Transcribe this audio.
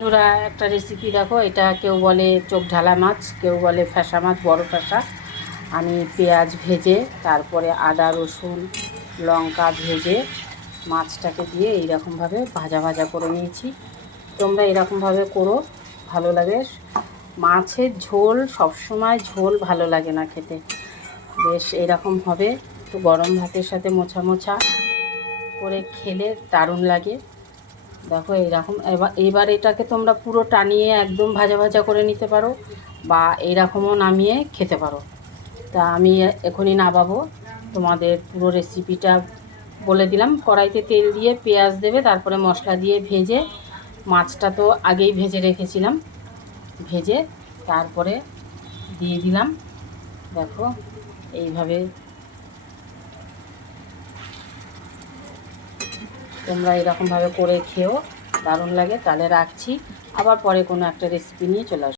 বন্ধুরা, একটা রেসিপি দেখো। এটা কেউ বলে চোখ ঢালা মাছ, কেউ বলে ফ্যাসা মাছ, বড় ফ্যাসা। আমি পেঁয়াজ ভেজে তারপরে আদা রসুন লঙ্কা ভেজে মাছটাকে দিয়ে এইরকমভাবে ভাজা ভাজা করে নিয়েছি। তোমরা এরকমভাবে করো, ভালো লাগে। মাছের ঝোল সবসময় ঝোল ভালো লাগে না খেতে, বেশ এরকম হবে। একটু গরম ভাতের সাথে মোছা মোছা করে খেলে দারুণ লাগে। দেখো এইরকম। এবার এটাকে তোমরা পুরো টানিয়ে একদম ভাজা ভাজা করে নিতে পারো, বা এইরকমও নামিয়ে খেতে পারো। তা আমি এখনই নামাবো। তোমাদের পুরো রেসিপিটা বলে দিলাম। কড়াইতে তেল দিয়ে পেঁয়াজ দেবে, তারপরে মশলা দিয়ে ভেজে, মাছটা তো আগেই ভেজে রেখেছিলাম, ভেজে তারপরে দিয়ে দিলাম। দেখো এইভাবে তোমরা এরকমভাবে করে খেও, দারুণ লাগে। তাহলে রাখছি, আবার পরে কোনো একটা রেসিপি নিয়ে চলে আসবো।